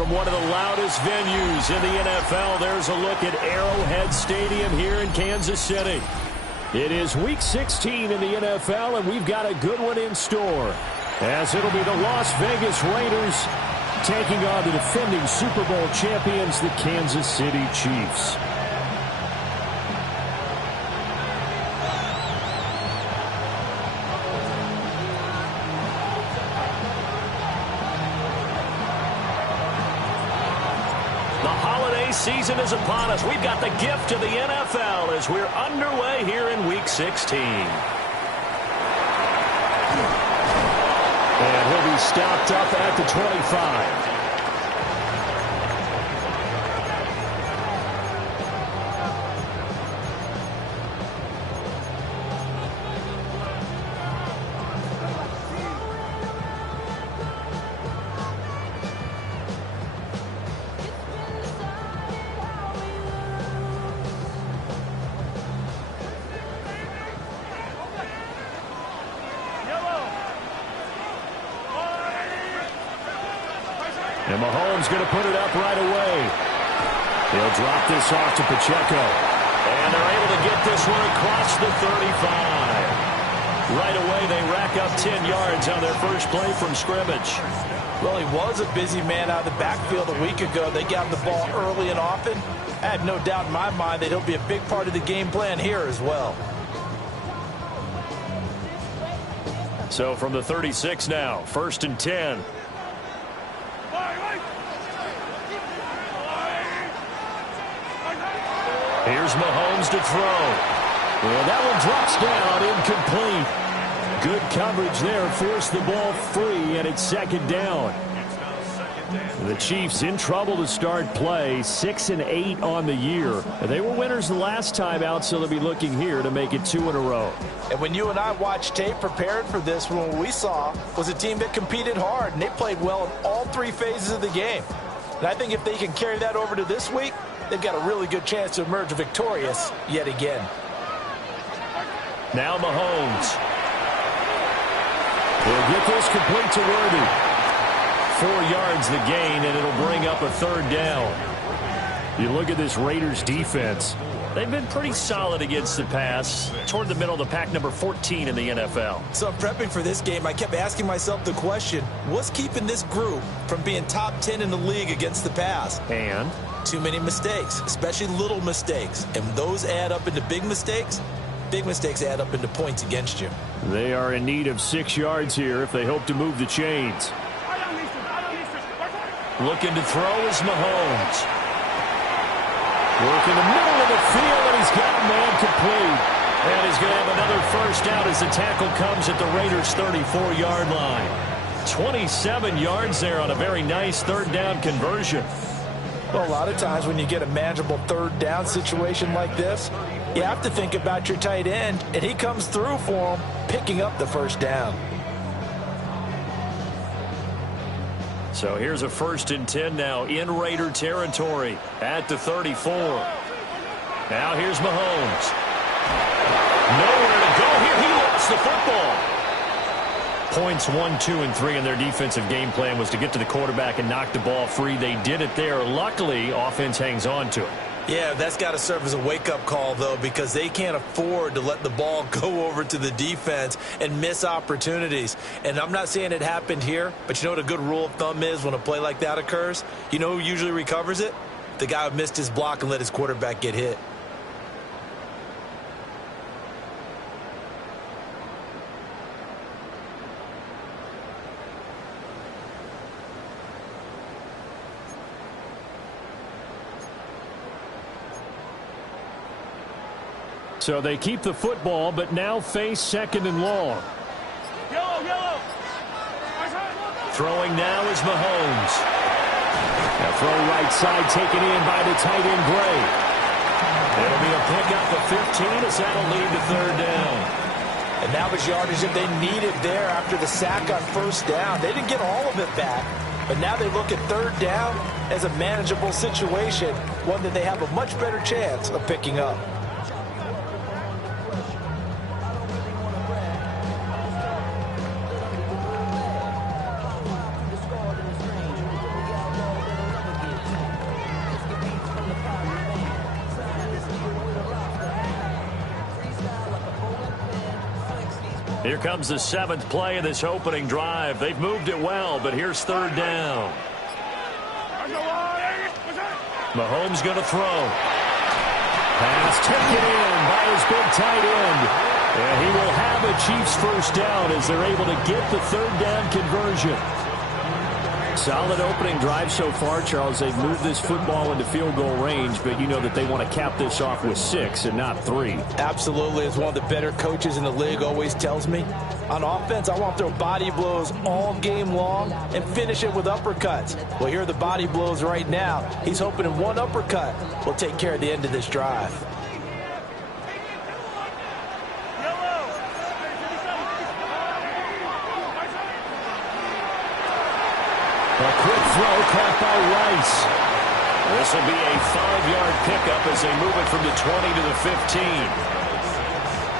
from one of the loudest venues in the NFL. There's a look at Arrowhead Stadium here in Kansas City. It is Week 16 in the NFL, and we've got a good one in store, as it'll be the Las Vegas Raiders taking on the defending Super Bowl champions, the Kansas City Chiefs. Season is upon us. We've got the gift of the NFL as we're underway here in Week 16. And he'll be stopped up at the 25. And Mahomes going to put it up right away. He'll drop this off to Pacheco. And they're able to get this one across the 35. Right away, they rack up 10 yards on their first play from scrimmage. Well, he was a busy man out of the backfield a week ago. They got him the ball early and often. I have no doubt in my mind that he'll be a big part of the game plan here as well. So from the 36 now, 1st and 10. Here's Mahomes to throw. Well, that one drops down, incomplete. Good coverage there, forced the ball free, and it's 2nd down. The Chiefs in trouble to start play, 6-8 on the year. They were winners the last time out, so they'll be looking here to make it 2 in a row. And when you and I watched tape prepared for this, what we saw was a team that competed hard, and they played well in all 3 phases of the game. And I think if they can carry that over to this week, they've got a really good chance to emerge victorious yet again. Now Mahomes. He'll get this complete to Worthy. 4 yards the gain, and it'll bring up a 3rd down. You look at this Raiders defense. They've been pretty solid against the pass. Toward the middle of the pack, number 14 in the NFL. So prepping for this game, I kept asking myself the question, what's keeping this group from being top 10 in the league against the pass? And too many mistakes, especially little mistakes. And those add up into big mistakes. Big mistakes add up into points against you. They are in need of 6 yards here if they hope to move the chains. Looking to throw is Mahomes. Work in the middle of the field, and he's got a man complete. And he's going to have another first down as the tackle comes at the Raiders' 34-yard line. 27 yards there on a very nice 3rd down conversion. Well, a lot of times when you get a manageable 3rd down situation like this, you have to think about your tight end, and he comes through for him, picking up the 1st down. So here's a 1st and 10 now in Raider territory at the 34. Now here's Mahomes. Nowhere to go here. He lost the football. Points 1, 2, and 3 in their defensive game plan was to get to the quarterback and knock the ball free. They did it there. Luckily, offense hangs on to it. Yeah, that's got to serve as a wake-up call, though, because they can't afford to let the ball go over to the defense and miss opportunities. And I'm not saying it happened here, but you know what a good rule of thumb is when a play like that occurs? You know who usually recovers it? The guy who missed his block and let his quarterback get hit. So they keep the football, but now face 2nd and long. Throwing now is Mahomes. A throw right side taken in by the tight end Gray. It'll be a pickup of 15 as that'll lead to 3rd down. And that was yardage that they needed there after the sack on 1st down. They didn't get all of it back, but now they look at 3rd down as a manageable situation, one that they have a much better chance of picking up. Here comes the 7th play of this opening drive. They've moved it well, but here's 3rd down. Mahomes going to throw. Pass taken in by his big tight end. And he will have a Chiefs 1st down as they're able to get the 3rd down conversion. Solid opening drive so far, Charles. They've moved this football into field goal range, but you know that they want to cap this off with 6 and not 3. Absolutely. As one of the better coaches in the league always tells me, on offense, I want to throw body blows all game long and finish it with uppercuts. Well, here are the body blows right now. He's hoping in one uppercut will take care of the end of this drive. A quick throw caught by Rice. This will be a 5-yard pickup as they move it from the 20 to the 15.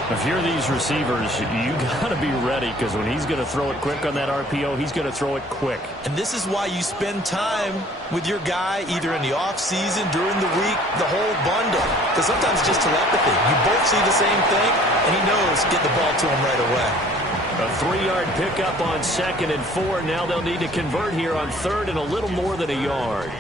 If you're these receivers, you got to be ready, because when he's going to throw it quick on that RPO, he's going to throw it quick. And this is why you spend time with your guy either in the offseason, during the week, the whole bundle. Because sometimes it's just telepathy. You both see the same thing, and he knows get the ball to him right away. A 3-yard pickup on 2nd and 4. Now they'll need to convert here on 3rd and a little more than a yard.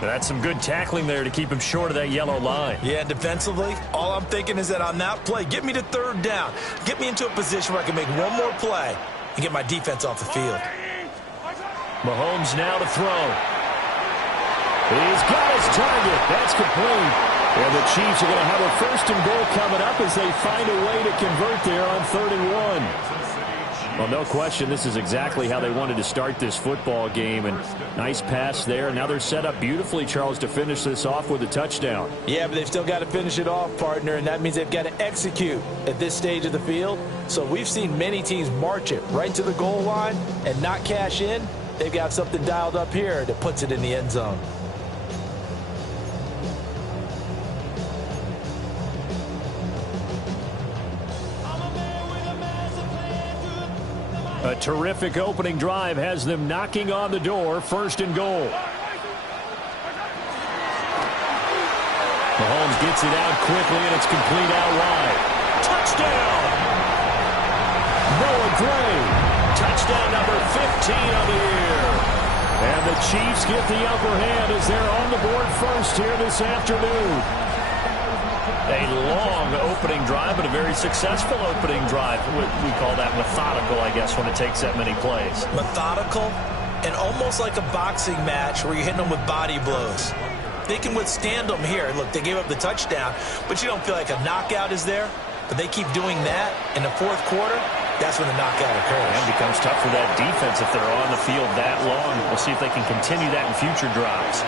That's some good tackling there to keep him short of that yellow line. Yeah, defensively, all I'm thinking is that on that play, get me to 3rd down. Get me into a position where I can make one more play and get my defense off the field. Mahomes now to throw. He's got his target. That's complete. And the Chiefs are going to have a 1st and goal coming up as they find a way to convert there on 3rd and 1. Well, no question, this is exactly how they wanted to start this football game. And nice pass there. Now they're set up beautifully, Charles, to finish this off with a touchdown. Yeah, but they've still got to finish it off, partner, and that means they've got to execute at this stage of the field. So we've seen many teams march it right to the goal line and not cash in. They've got something dialed up here that puts it in the end zone. A terrific opening drive has them knocking on the door. 1st and goal. Mahomes gets it out quickly, and it's complete out wide. Touchdown! Noah Gray. Touchdown number 15 on the year. And the Chiefs get the upper hand as they're on the board 1st here this afternoon. A long opening drive, but a very successful opening drive. We call that methodical, I guess, when it takes that many plays. Methodical and almost like a boxing match where you're hitting them with body blows. They can withstand them here. Look, they gave up the touchdown, but you don't feel like a knockout is there. But they keep doing that in the 4th quarter. That's when the knockout occurs. And it becomes tough for that defense if they're on the field that long. We'll see if they can continue that in future drives.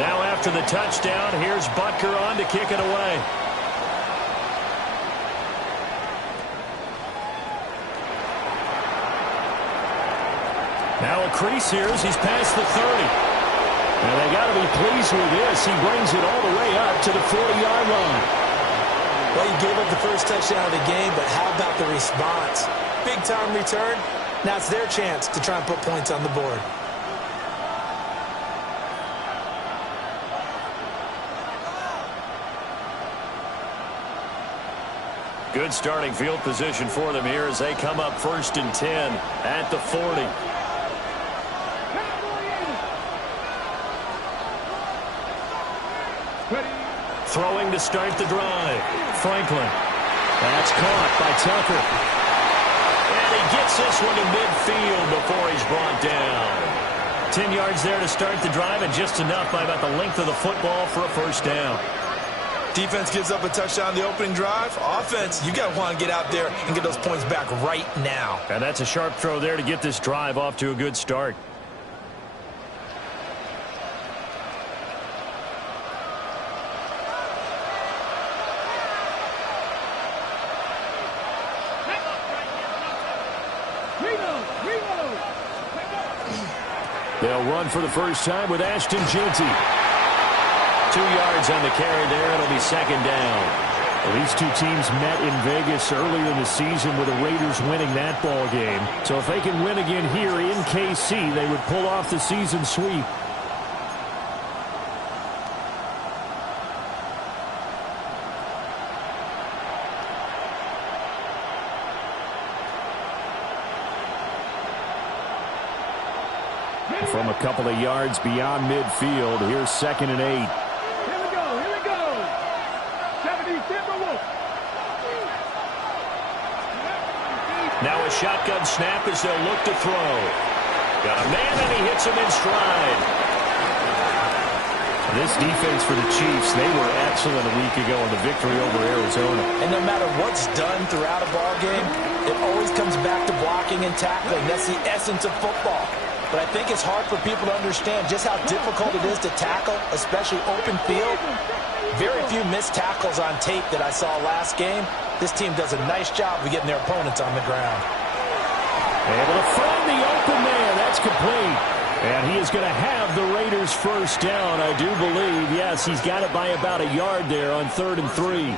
Now after the touchdown, here's Butker on to kick it away. Now a crease here as he's past the 30. And they got to be pleased with this. He brings it all the way up to the 40-yard line. Well, you gave up the first touchdown of the game, but how about the response? Big-time return. Now it's their chance to try and put points on the board. Good starting field position for them here as they come up 1st and 10 at the 40. Throwing to start the drive. Franklin. That's caught by Tucker. And he gets this one to midfield before he's brought down. 10 yards there to start the drive, and just enough by about the length of the football for a 1st down. Defense gives up a touchdown on the opening drive. Offense, you got to want to get out there and get those points back right now. And that's a sharp throw there to get this drive off to a good start. They'll run for the first time with Ashton Jeanty. 2 yards on the carry there. It'll be 2nd down. Well, these two teams met in Vegas earlier in the season with the Raiders winning that ball game. So if they can win again here in KC, they would pull off the season sweep. from a couple of yards beyond midfield. Here's 2nd and 8. Here we go. 77. Now a shotgun snap as they'll look to throw. Got a man, and he hits him in stride. This defense for the Chiefs, they were excellent a week ago in the victory over Arizona. And no matter what's done throughout a ball game, it always comes back to blocking and tackling. That's the essence of football. But I think it's hard for people to understand just how difficult it is to tackle, especially open field. Very few missed tackles on tape that I saw last game. This team does a nice job of getting their opponents on the ground. Able to find the open man. That's complete. And he is going to have the Raiders first down, I do believe. Yes, he's got it by about a yard there on 3rd and 3.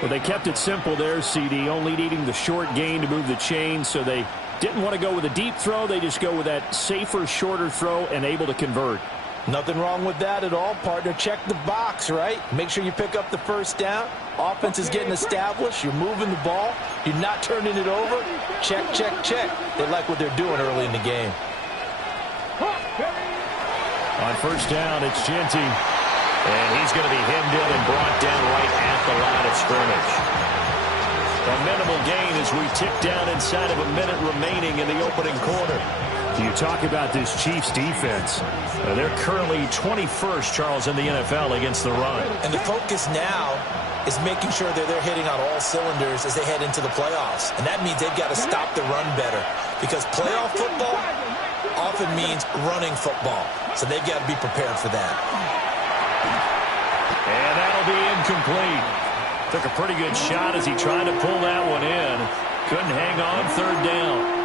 Well, they kept it simple there, CD, only needing the short gain to move the chain, so they didn't want to go with a deep throw. They just go with that safer, shorter throw and able to convert. Nothing wrong with that at all, partner. Check the box, right? Make sure you pick up the first down. Offense is getting established. You're moving the ball. You're not turning it over. Check, check, check. They like what they're doing early in the game. On first down, it's Genty. And he's going to be hemmed in and brought down right at the line of scrimmage. A minimal gain as we tick down inside of a minute remaining in the opening quarter. You talk about this Chiefs defense. They're currently 21st, Charles, in the NFL against the run. And the focus now is making sure that they're hitting on all cylinders as they head into the playoffs. And that means they've got to stop the run better. Because playoff football often means running football. So they've got to be prepared for that. And that'll be incomplete. Took a pretty good shot as he tried to pull that one in. Couldn't hang on 3rd down.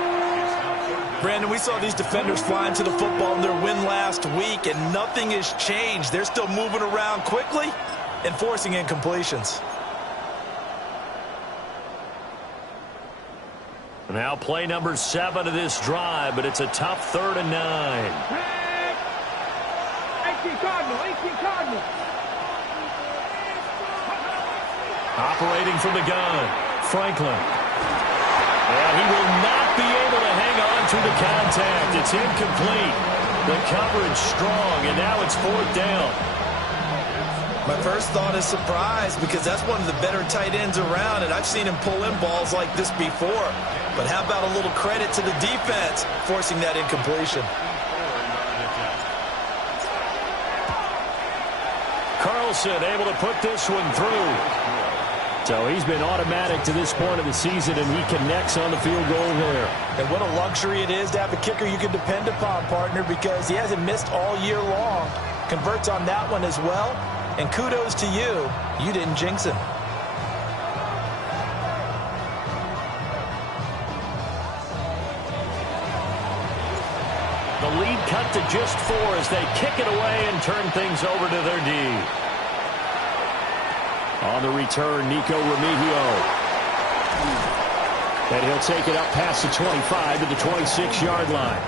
Brandon, we saw these defenders flying to the football in their win last week, and nothing has changed. They're still moving around quickly and forcing incompletions. Now play number 7 of this drive, but it's a tough 3rd and 9. 18 Cardinal. Operating from the gun, Franklin. And he will not be able to hang on through the contact. It's incomplete. The coverage strong, and now it's 4th down. My first thought is surprise, because that's one of the better tight ends around, and I've seen him pull in balls like this before. But how about a little credit to the defense forcing that incompletion? Carlson able to put this one through. So he's been automatic to this point of the season, and he connects on the field goal there. And what a luxury it is to have a kicker you can depend upon, partner, because he hasn't missed all year long. Converts on that one as well. And kudos to you. You didn't jinx him. The lead cut to just 4 as they kick it away and turn things over to their D. On the return, Nico Remigio. And he'll take it up past the 25 to the 26-yard line.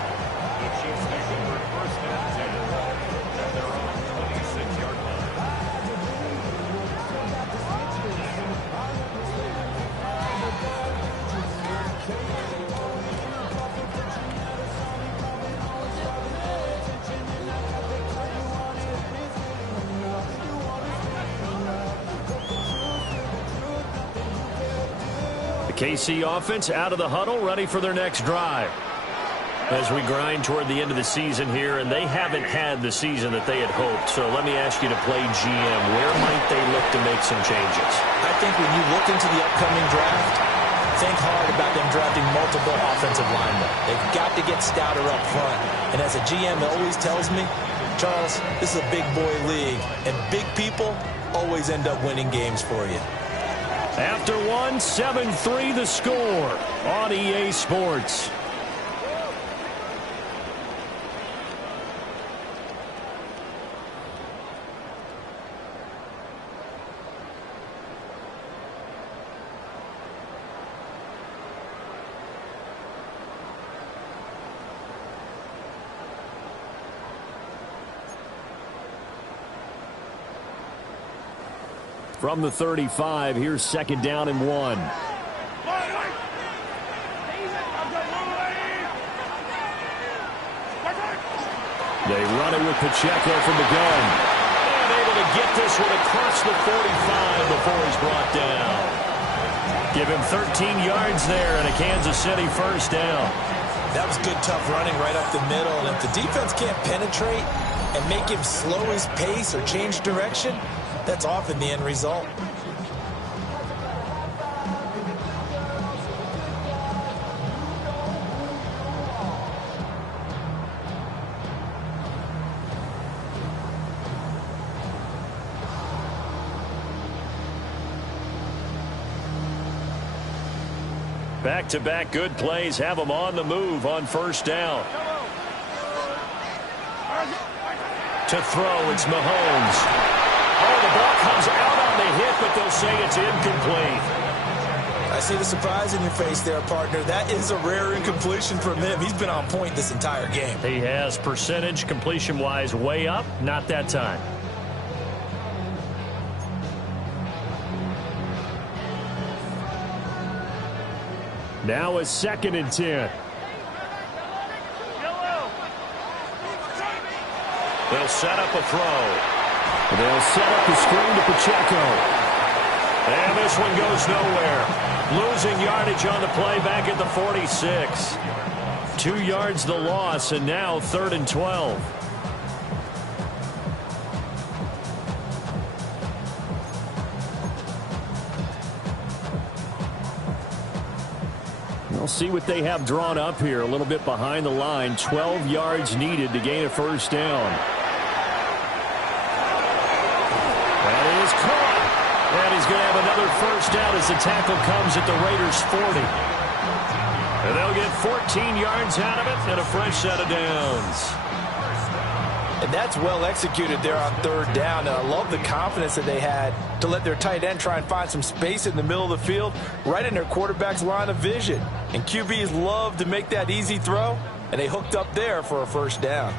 KC offense out of the huddle, ready for their next drive. As we grind toward the end of the season here, and they haven't had the season that they had hoped. So let me ask you to play GM. Where might they look to make some changes? I think when you look into the upcoming draft, think hard about them drafting multiple offensive linemen. They've got to get stouter up front. And as a GM always tells me, Charles, this is a big boy league, and big people always end up winning games for you. After 7-3 the score on EA Sports. From the 35, here's 2nd down and 1. They run it with Pacheco from the gun. And able to get this one across the 45 before he's brought down. Give him 13 yards there and a Kansas City first down. That was good, tough running right up the middle. And if the defense can't penetrate and make him slow his pace or change direction, that's often the end result. Back-to-back good plays have them on the move on first down. To throw, it's Mahomes. Oh, the ball comes out on the hit, but they'll say it's incomplete. I see the surprise in your face there, partner. That is a rare incompletion from him. He's been on point this entire game. He has percentage completion-wise way up, not that time. Now a 2nd and 10. They'll set up a throw. They'll set up the screen to Pacheco. And this one goes nowhere. Losing yardage on the play back at the 46. 2 yards the loss, and now 3rd and 12. We'll see what they have drawn up here. A little bit behind the line. 12 yards needed to gain a first down. That is caught. And he's going to have another first down as the tackle comes at the Raiders' 40. And they'll get 14 yards out of it and a fresh set of downs. And that's well executed there on 3rd down. And I love the confidence that they had to let their tight end try and find some space in the middle of the field, right in their quarterback's line of vision. And QBs love to make that easy throw, and they hooked up there for a first down.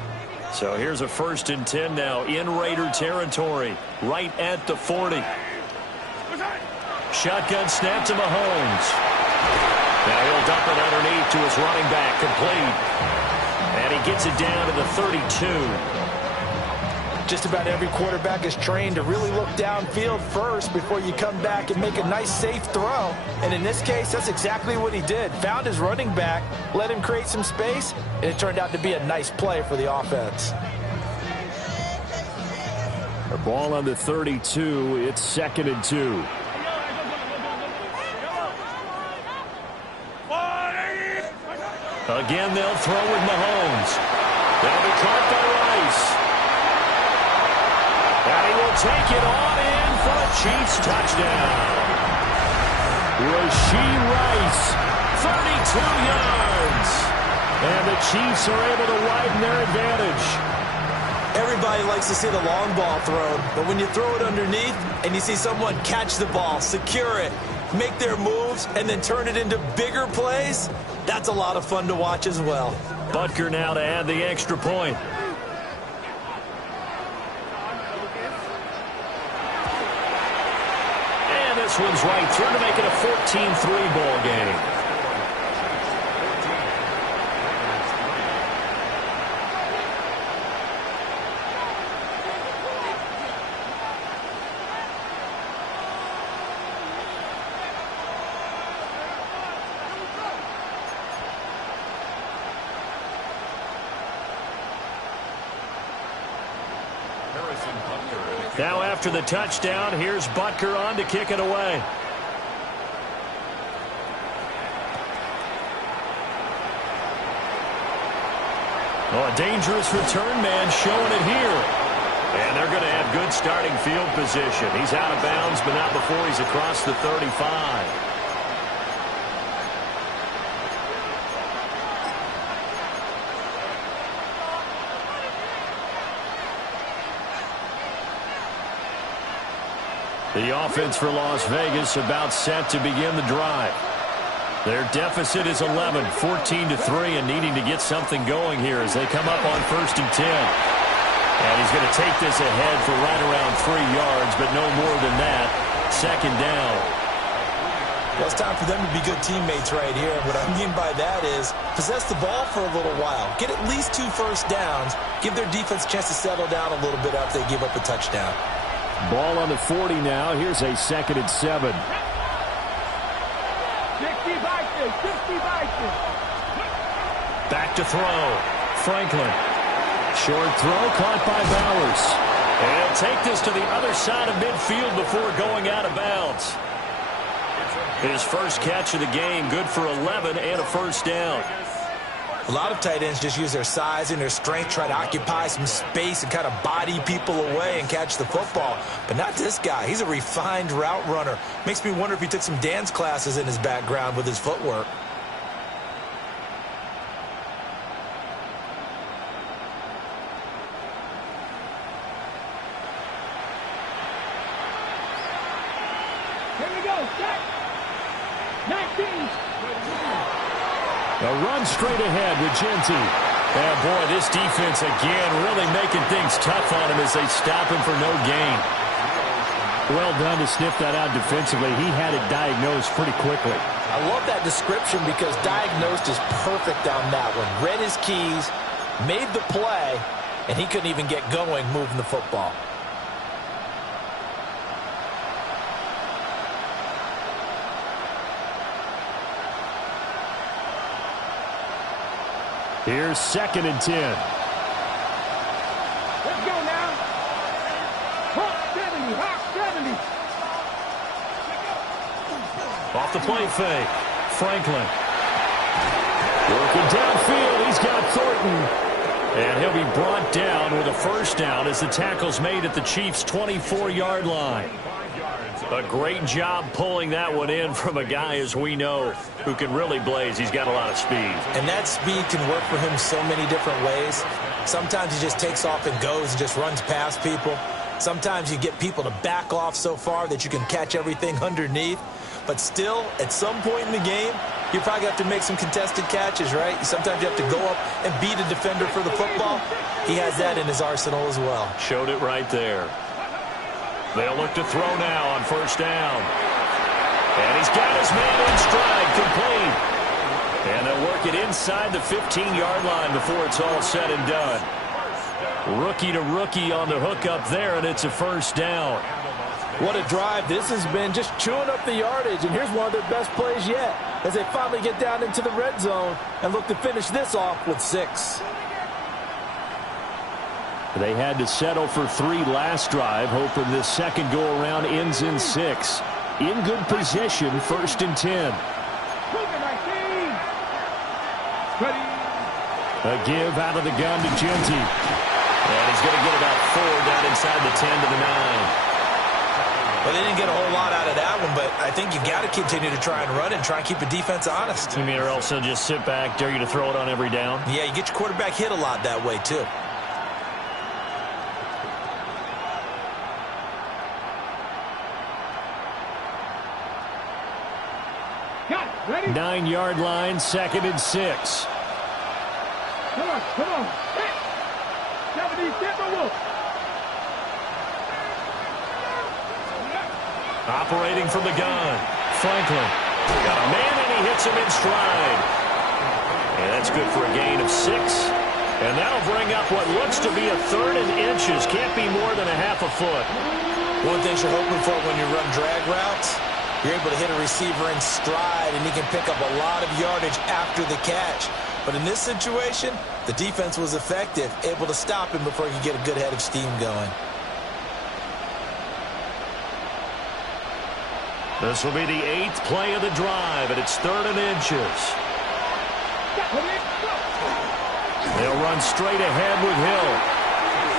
So here's a 1st and 10 now in Raider territory, right at the 40. Shotgun snap to Mahomes. Now he'll dump it underneath to his running back, complete. And he gets it down to the 32. Just about every quarterback is trained to really look downfield first before you come back and make a nice, safe throw. And in this case, that's exactly what he did. Found his running back, let him create some space, and it turned out to be a nice play for the offense. The ball on the 32. It's 2nd and 2. Again, they'll throw with Mahomes. They'll be caught by Rice. And he will take it on in for a Chiefs touchdown. Rashee Rice, 32 yards. And the Chiefs are able to widen their advantage. Everybody likes to see the long ball thrown, but when you throw it underneath and you see someone catch the ball, secure it, make their moves, and then turn it into bigger plays, that's a lot of fun to watch as well. Butker now to add the extra point. And this one's right through to make it a 14-3 ball game. Now after the touchdown, here's Butker on to kick it away. Oh, a dangerous return man showing it here. And they're going to have good starting field position. He's out of bounds, but not before he's across the 35. The offense for Las Vegas about set to begin the drive. Their deficit is 11, 14-3, and needing to get something going here as they come up on 1st and 10. And he's going to take this ahead for right around 3 yards, but no more than that. 2nd down. Well, it's time for them to be good teammates right here. And what I mean by that is possess the ball for a little while. Get at least 2 first downs. Give their defense a chance to settle down a little bit after they give up a touchdown. Ball on the 40 now. Here's a 2nd and 7. Back to throw. Franklin. Short throw caught by Bowers. And he'll take this to the other side of midfield before going out of bounds. His first catch of the game, good for 11 and a first down. A lot of tight ends just use their size and their strength, try to occupy some space and kind of body people away and catch the football. But not this guy. He's a refined route runner. Makes me wonder if he took some dance classes in his background with his footwork. A run straight ahead with Genty. And boy, this defense again really making things tough on him as they stop him for no gain. Well done to sniff that out defensively. He had it diagnosed pretty quickly. I love that description because diagnosed is perfect on that one. Read his keys, made the play, and he couldn't even get going moving the football. Here's 2nd and 10. Let's go now. Hawk 70, Hawk 70. Off the play fake. Franklin. Working downfield. He's got Thornton. And he'll be brought down with a first down as the tackle's made at the Chiefs' 24-yard line. A great job pulling that one in from a guy, as we know, who can really blaze. He's got a lot of speed. And that speed can work for him so many different ways. Sometimes he just takes off and goes and just runs past people. Sometimes you get people to back off so far that you can catch everything underneath. But still, at some point in the game, you probably have to make some contested catches, right? Sometimes you have to go up and beat a defender for the football. He has that in his arsenal as well. Showed it right there. They'll look to throw now on first down. And he's got his man in stride, complete. And they'll work it inside the 15-yard line before it's all said and done. Rookie to rookie on the hook up there, and it's a first down. What a drive this has been, just chewing up the yardage. And here's one of their best plays yet as they finally get down into the red zone and look to finish this off with 6. They had to settle for 3 last drive, hoping this second go-around ends in 6. In good position, 1st and 10. A give out of the gun to Genty. And he's going to get about 4 down inside the 10 to the 9. Well, they didn't get a whole lot out of that one, but I think you got to continue to try and run and try and keep the defense honest. You mean or else they'll just sit back, dare you to throw it on every down? Yeah, you get your quarterback hit a lot that way, too. Ready? 9-yard line, 2nd and 6. Come on, come on. 70, Timberwolves. Operating from the gun. Franklin. Got a man and he hits him in stride. And that's good for a gain of 6. And that'll bring up what looks to be a 3rd and inches. Can't be more than a half a foot. One thing you're hoping for when you run drag routes, you're able to hit a receiver in stride, and he can pick up a lot of yardage after the catch. But in this situation, the defense was effective, able to stop him before he could get a good head of steam going. This will be the 8th play of the drive, and it's 3rd and inches. They'll run straight ahead with Hill.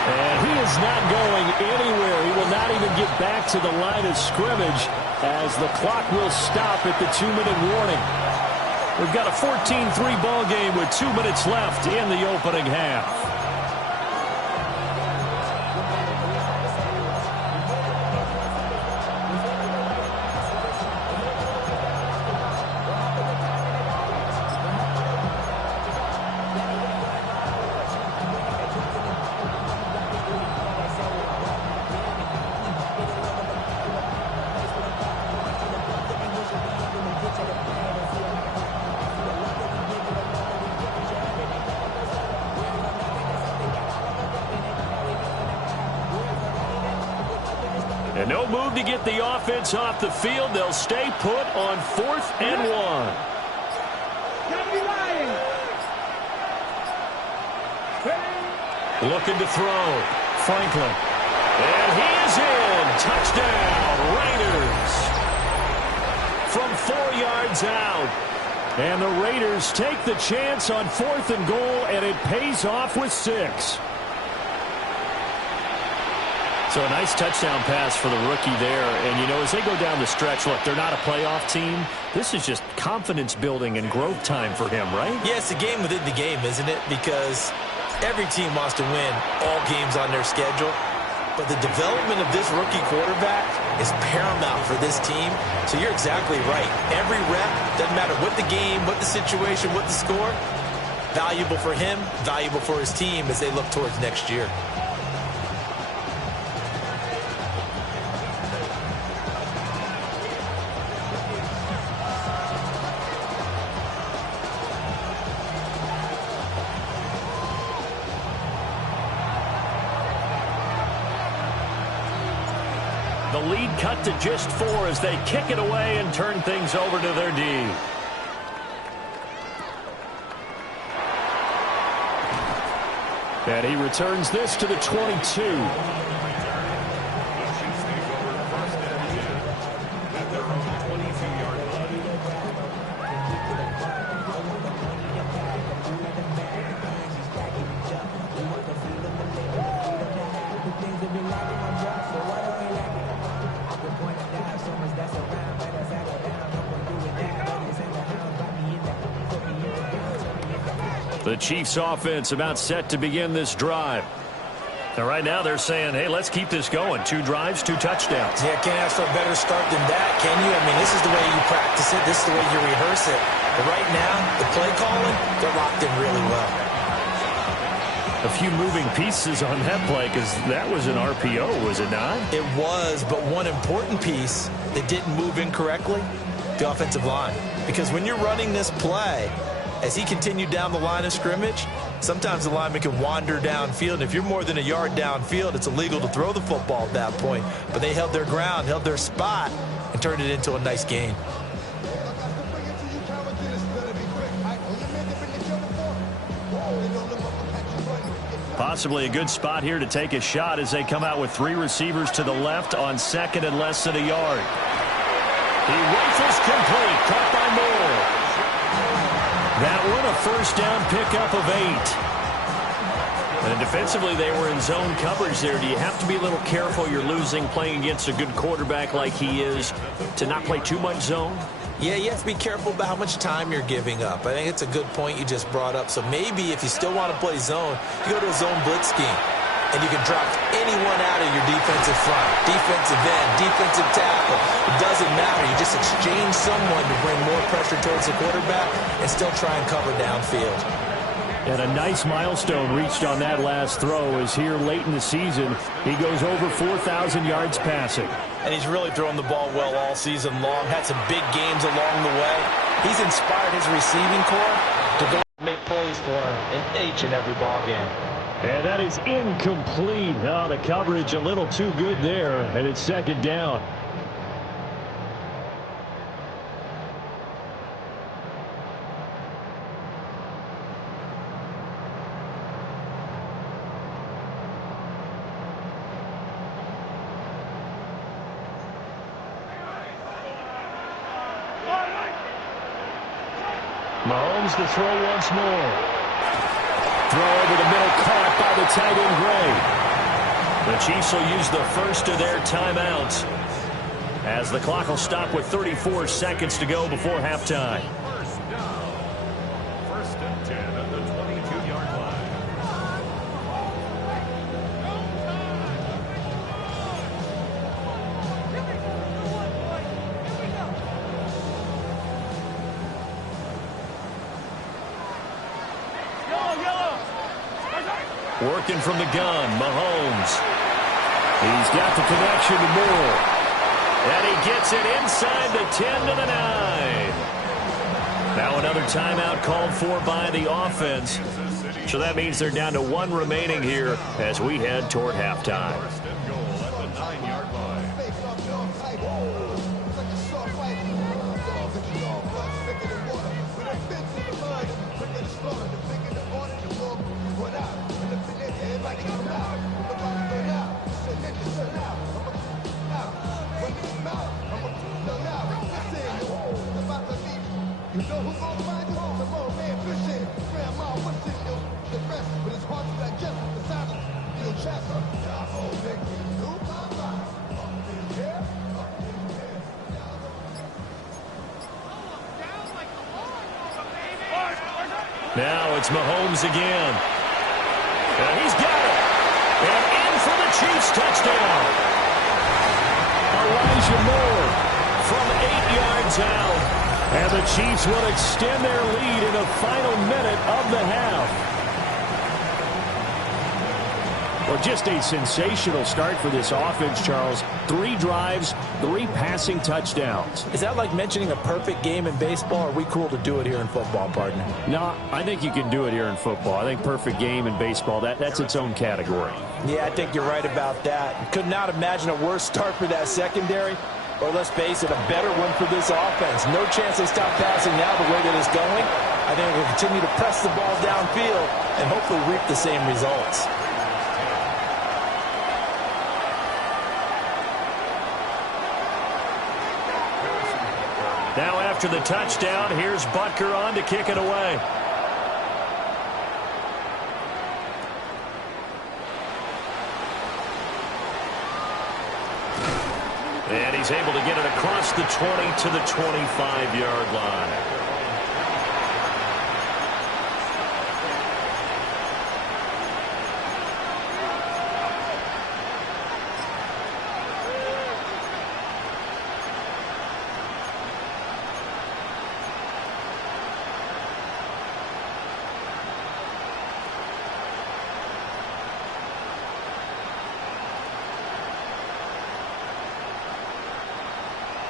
And he is not going anywhere. He will not even get back to the line of scrimmage as the clock will stop at the 2-minute warning. We've got a 14-3 ball game with 2 minutes left in the opening half. And no move to get the offense off the field. They'll stay put on 4th and 1. Looking to throw. Franklin. And he is in. Touchdown, Raiders. From 4 yards out. And the Raiders take the chance on 4th and goal, and it pays off with 6. So a nice touchdown pass for the rookie there. And, you know, as they go down the stretch, look, they're not a playoff team. This is just confidence building and growth time for him, right? Yeah, it's a game within the game, isn't it? Because every team wants to win all games on their schedule. But the development of this rookie quarterback is paramount for this team. So you're exactly right. Every rep, doesn't matter what the game, what the situation, what the score, valuable for him, valuable for his team as they look towards next year. The lead cut to just 4 as they kick it away and turn things over to their D. And he returns this to the 22. The Chiefs offense about set to begin this drive. And right now they're saying, hey, let's keep this going. 2 drives, 2 touchdowns. Yeah, can't ask for a better start than that, can you? I mean, this is the way you practice it. This is the way you rehearse it. But right now, the play calling, they're locked in really well. A few moving pieces on that play because that was an RPO, was it not? It was, but one important piece that didn't move incorrectly, the offensive line. Because when you're running this play, as he continued down the line of scrimmage, sometimes the lineman can wander downfield. And if you're more than a yard downfield, it's illegal to throw the football at that point. But they held their ground, held their spot, and turned it into a nice gain. Possibly a good spot here to take a shot as they come out with 3 receivers to the left on 2nd and less than a yard. He rifles complete, caught by Moore. That one a first down pickup of 8. And defensively, they were in zone coverage there. Do you have to be a little careful? You're losing playing against a good quarterback like he is to not play too much zone? Yeah, you have to be careful about how much time you're giving up. I think it's a good point you just brought up. So maybe if you still want to play zone, you go to a zone blitz scheme. And you can drop anyone out of your defensive front, defensive end, defensive tackle. It doesn't matter. You just exchange someone to bring more pressure towards the quarterback and still try and cover downfield. And a nice milestone reached on that last throw as here late in the season, he goes over 4,000 yards passing. And he's really thrown the ball well all season long. Had some big games along the way. He's inspired his receiving corps to go make plays for him in each and every ball game. And that is incomplete. Oh, the coverage a little too good there, and it's 2nd down. Mahomes to throw once more. Throw over the middle, caught by the tight end, Gray. The Chiefs will use the first of their timeouts as the clock will stop with 34 seconds to go before halftime. First and 10 at the 22-yard line. Working from the gun, Mahomes. He's got the connection to Moore. And he gets it inside the 10 to the 9. Now another timeout called for by the offense. So that means they're down to 1 remaining here as we head toward halftime. First and goal at the 9-yard line. You know who's gonna find you home? The road man fishing. Grandma, what's in your the rest? But it's hard to digest the sound of your chest. Y'all old nigga, new mama. Up in here, up in here. Now it's Mahomes again. And he's got it. And in for the Chiefs touchdown. Elijah Moore from 8 yards out. And the Chiefs will extend their lead in the final minute of the half. Well, just a sensational start for this offense, Charles. 3 drives, 3 passing touchdowns. Is that like mentioning a perfect game in baseball, or are we cool to do it here in football, partner? No, I think you can do it here in football. I think perfect game in baseball, that's its own category. Yeah, I think you're right about that. Could not imagine a worse start for that secondary, or let's face it, a better one for this offense. No chance they stop passing now the way that it's going. I think they'll continue to press the ball downfield and hopefully reap the same results. Now after the touchdown, here's Butker on to kick it away. And he's able to get it across the 20 to the 25-yard line.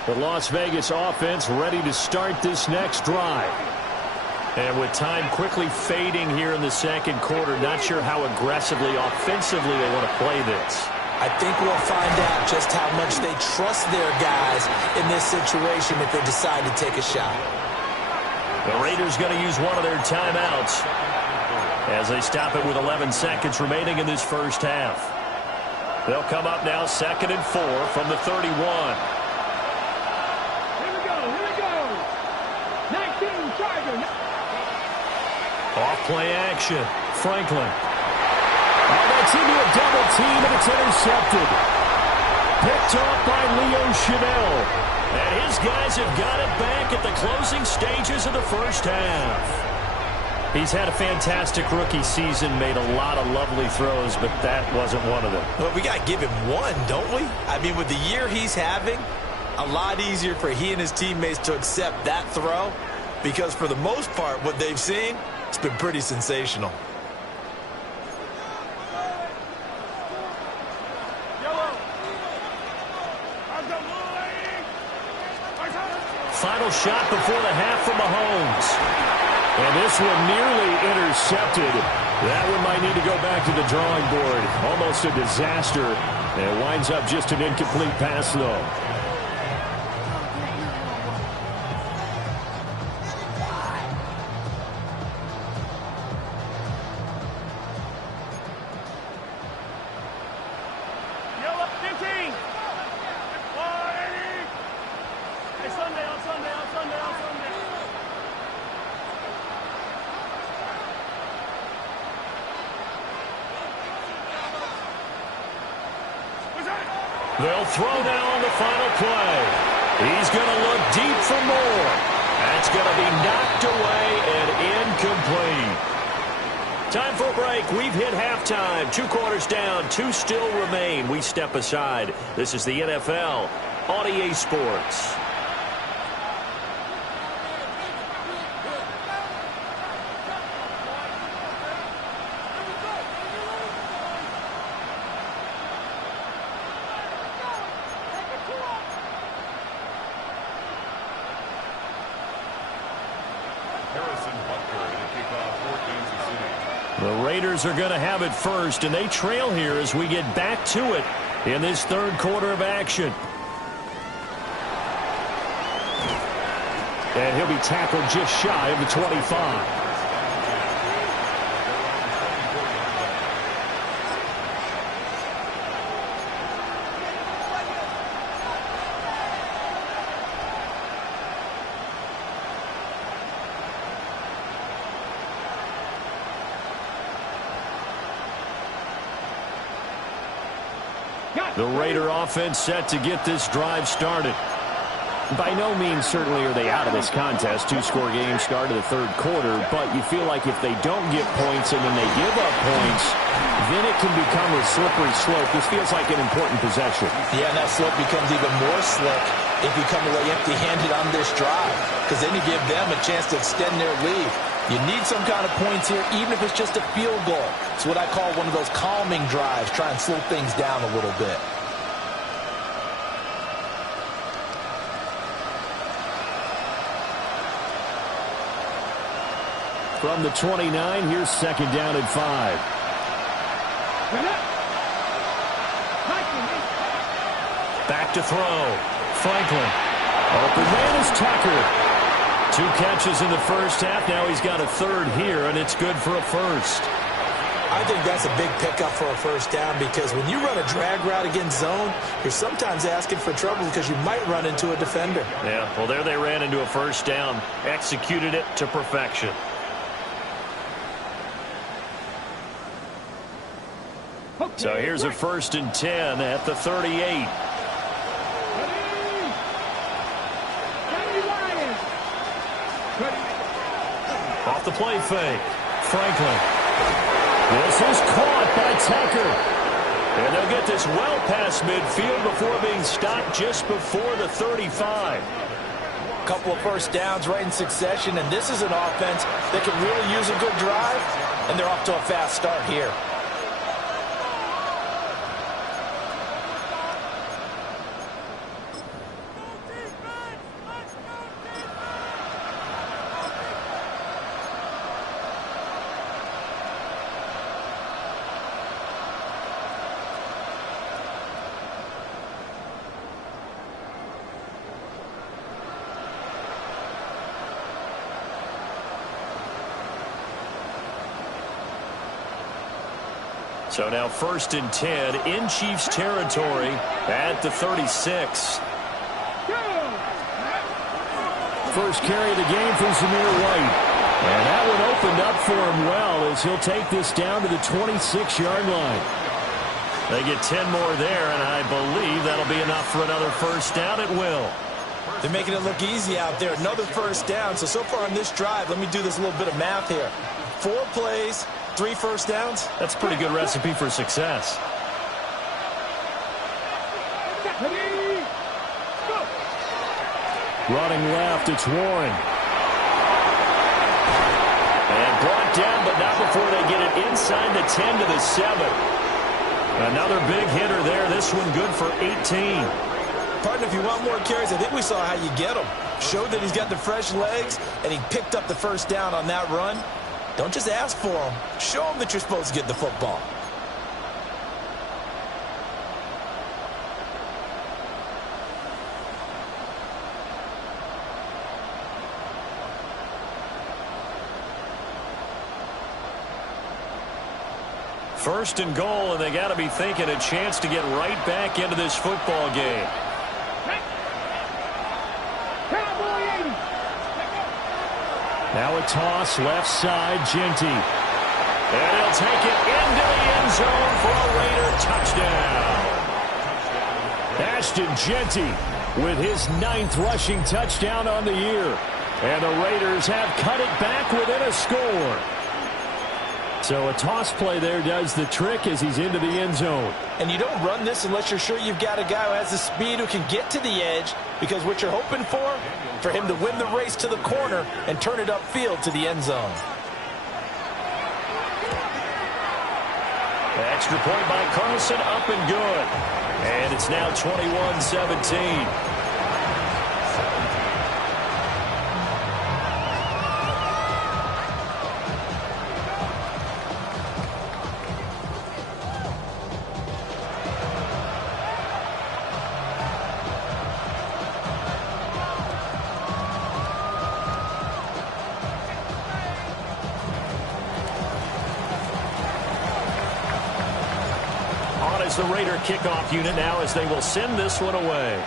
The Las Vegas offense ready to start this next drive. And with time quickly fading here in the second quarter, not sure how aggressively, offensively they want to play this. I think we'll find out just how much they trust their guys in this situation if they decide to take a shot. The Raiders going to use one of their timeouts as they stop it with 11 seconds remaining in this first half. They'll come up now 2nd and 4 from the 31. Off play action. Franklin. Oh, that's into a double team, and it's intercepted. Picked off by Leo Chanel. And his guys have got it back at the closing stages of the first half. He's had a fantastic rookie season, made a lot of lovely throws, but that wasn't one of them. Well, we got to give him one, don't we? I mean, with the year he's having, a lot easier for he and his teammates to accept that throw, because for the most part, what they've seen, it's been pretty sensational. Final shot before the half from Mahomes. And this one nearly intercepted. That one might need to go back to the drawing board. Almost a disaster. And it winds up just an incomplete pass, though. They'll throw now on the final play. He's going to look deep for more. That's going to be knocked away and incomplete. Time for a break. We've hit halftime. 2 quarters down. 2 still remain. We step aside. This is the NFL on EA Sports. The Raiders are going to have it first, and they trail here as we get back to it in this third quarter of action. And he'll be tackled just shy of the 25. The Raider offense set to get this drive started. By no means certainly are they out of this contest. Two-score game start of the third quarter, but you feel like if they don't get points and then they give up points, then it can become a slippery slope. This feels like an important possession. Yeah, and that slope becomes even more slick if you come away empty-handed on this drive, because then you give them a chance to extend their lead. You need some kind of points here, even if it's just a field goal. It's what I call one of those calming drives. Try and slow things down a little bit. From the 29, here's second down and 5. Back to throw. Franklin. Open man is Tucker. 2 catches in the first half. Now he's got a third here, and it's good for a first. I think that's a big pickup for a first down, because when you run a drag route against zone, you're sometimes asking for trouble because you might run into a defender. Yeah, well, there they ran into a first down. Executed it to perfection. So here's a first and 10 at the 38. Off the play fake. Franklin. This is caught by Tucker. And they'll get this well past midfield before being stopped just before the 35. A couple of first downs right in succession, and this is an offense that can really use a good drive, and they're off to a fast start here. So now first and 10 in Chiefs territory at the 36. First carry of the game from Zamir White. And that one opened up for him well as he'll take this down to the 26-yard line. They get 10 more there, and I believe that'll be enough for another first down. It will. They're making it look easy out there. Another first down. So far on this drive, let me do this little bit of math here. 4 plays, 3 first downs. That's a pretty good recipe for success. Running left, it's Warren. And brought down, but not before they get it inside the 10 to the 7. Another big hitter there. This one good for 18. Partner, if you want more carries, I think we saw how you get them. Showed that he's got the fresh legs, and he picked up the first down on that run. Don't just ask for them. Show them that you're supposed to get the football. First and goal, and they got to be thinking a chance to get right back into this football game. Now a toss left side, Genty. And he'll take it into the end zone for a Raider touchdown. Ashton Genty with his 9th rushing touchdown on the year. And the Raiders have cut it back within a score. So a toss play there does the trick as he's into the end zone. And you don't run this unless you're sure you've got a guy who has the speed who can get to the edge, because what you're hoping for him to win the race to the corner and turn it upfield to the end zone. Extra point by Carlson, up and good. And it's now 21-17. The Raider kickoff unit now as they will send this one away.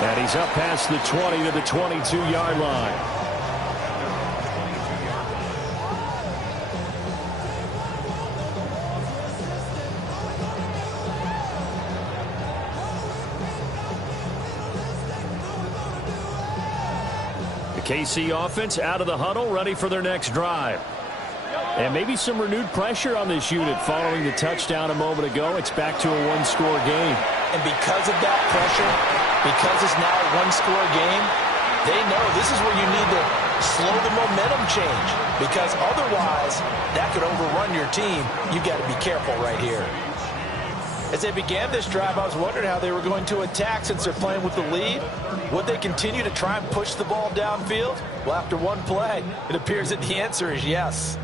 And he's up past the 20 to the 22-yard line. KC offense out of the huddle, ready for their next drive. And maybe some renewed pressure on this unit following the touchdown a moment ago. It's back to a one-score game. And because of that pressure, because it's now a one-score game, they know this is where you need to slow the momentum change, because otherwise that could overrun your team. You've got to be careful right here. As they began this drive, I was wondering how they were going to attack since they're playing with the lead. Would they continue to try and push the ball downfield? Well, after one play, it appears that the answer is yes.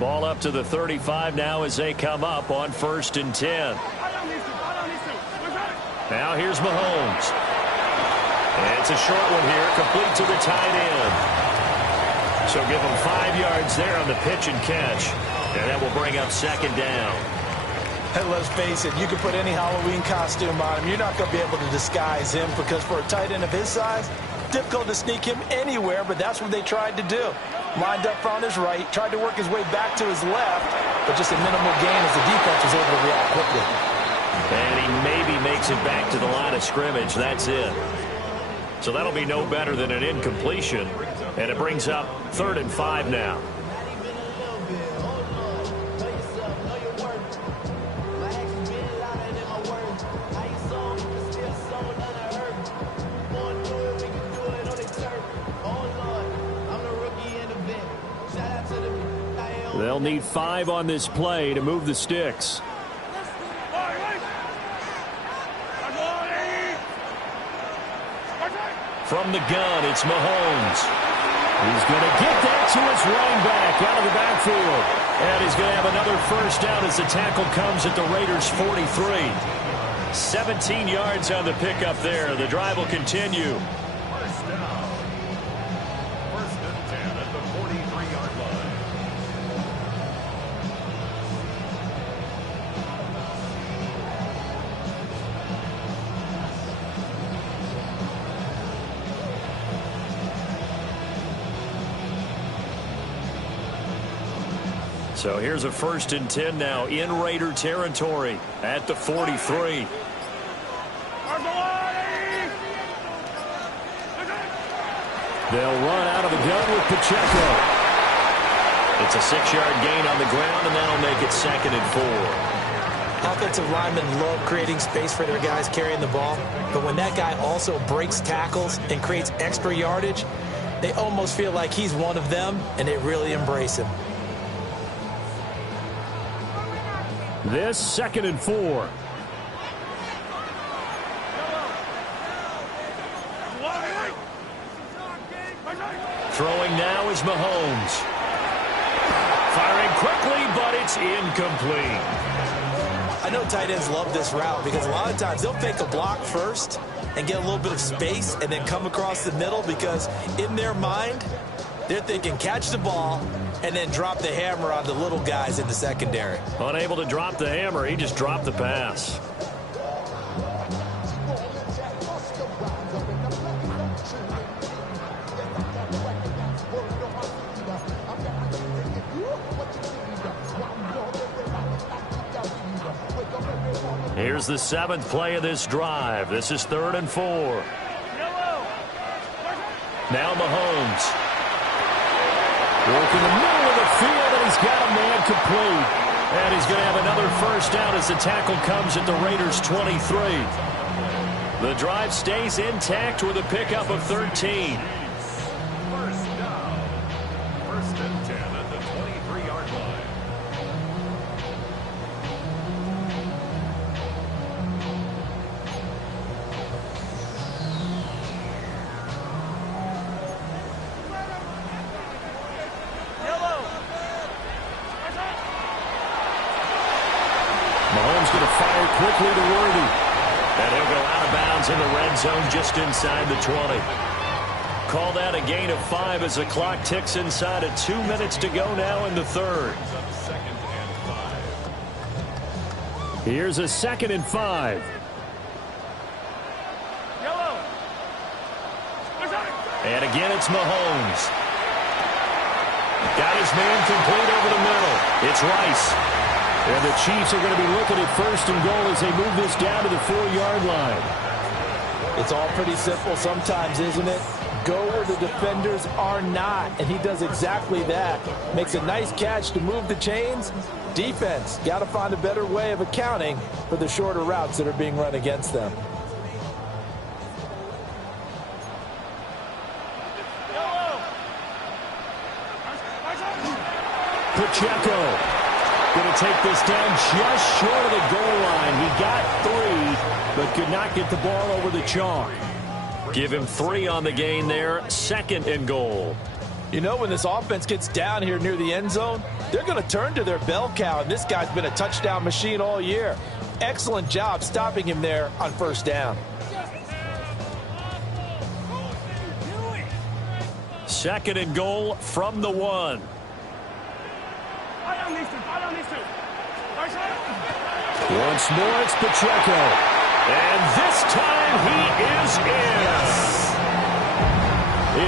Ball up to the 35 now as they come up on 1st and 10. Now here's Mahomes. And it's a short one here, complete to the tight end. So give him 5 yards there on the pitch and catch. And that will bring up 2nd down. And let's face it, you can put any Halloween costume on him. You're not going to be able to disguise him, because for a tight end of his size, difficult to sneak him anywhere, but that's what they tried to do. Lined up on his right, tried to work his way back to his left, but just a minimal gain as the defense was able to react quickly. And he maybe makes it back to the line of scrimmage. That's it. So that'll be no better than an incompletion. And it brings up 3rd and 5 now. They'll need 5 on this play to move the sticks. From the gun, it's Mahomes. He's going to get that to his running back out of the backfield. And he's going to have another 1st down as the tackle comes at the Raiders' 43. 17 yards on the pickup there. The drive will continue. First down. 1st and 10 at the 43-yard line. So here's a 1st and 10 now in Raider territory at the 43. They'll run out of the gun with Pacheco. It's a 6-yard gain on the ground, and that'll make it 2nd and 4. Offensive linemen love creating space for their guys carrying the ball, but when that guy also breaks tackles and creates extra yardage, they almost feel like he's one of them, and they really embrace him. This 2nd and 4. Throwing now is Mahomes. Firing quickly, but it's incomplete. I know tight ends love this route because a lot of times they'll fake a block first and get a little bit of space and then come across the middle, because in their mind, they're thinking catch the ball and then drop the hammer on the little guys in the secondary. Unable to drop the hammer, he just dropped the pass. Here's the 7th play of this drive. This is 3rd and 4. Now Mahomes. Working the middle of the field, and he's got a man complete. And he's going to have another 1st down as the tackle comes at the Raiders' 23. The drive stays intact with a pickup of 13. 1st down. 1st and 10 at the 23-yard line. Mahomes going to fire quickly to Worthy. And he'll go out of bounds in the red zone just inside the 20. Call that a gain of 5 as the clock ticks inside of 2 minutes to go now in the 3rd. Here's a 2nd and 5. And again, it's Mahomes. Got his man complete over the middle. It's Rice. And the Chiefs are going to be looking at first and goal as they move this down to the 4-yard line. It's all pretty simple sometimes, isn't it? Go where the defenders are not, and he does exactly that. Makes a nice catch to move the chains. Defense, got to find a better way of accounting for the shorter routes that are being run against them. Pacheco going to take this down just short of the goal line. He got 3, but could not get the ball over the chalk. Give him 3 on the gain there. 2nd and goal. You know, when this offense gets down here near the end zone, they're going to turn to their bell cow, and this guy's been a touchdown machine all year. Excellent job stopping him there on first down. 2nd and goal from the 1. Once more, it's Pacheco. And this time he is in.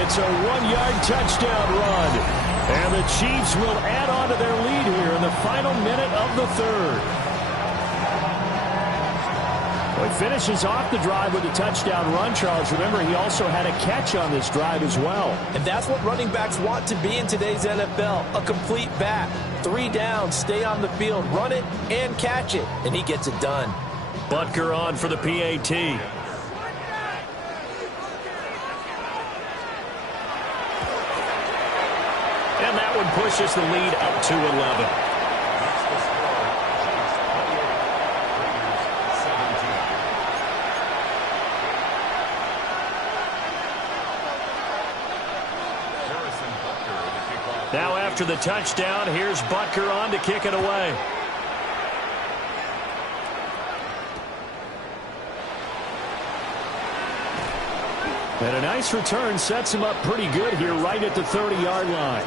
It's a 1-yard touchdown run. And the Chiefs will add on to their lead here in the final minute of the 3rd. Well, he finishes off the drive with a touchdown run, Charles. Remember, he also had a catch on this drive as well. And that's what running backs want to be in today's NFL, a complete back. 3 downs, stay on the field, run it, and catch it. And he gets it done. Butker on for the PAT. And that one pushes the lead up to 11. Now after the touchdown, here's Butker on to kick it away. And a nice return sets him up pretty good here right at the 30-yard line.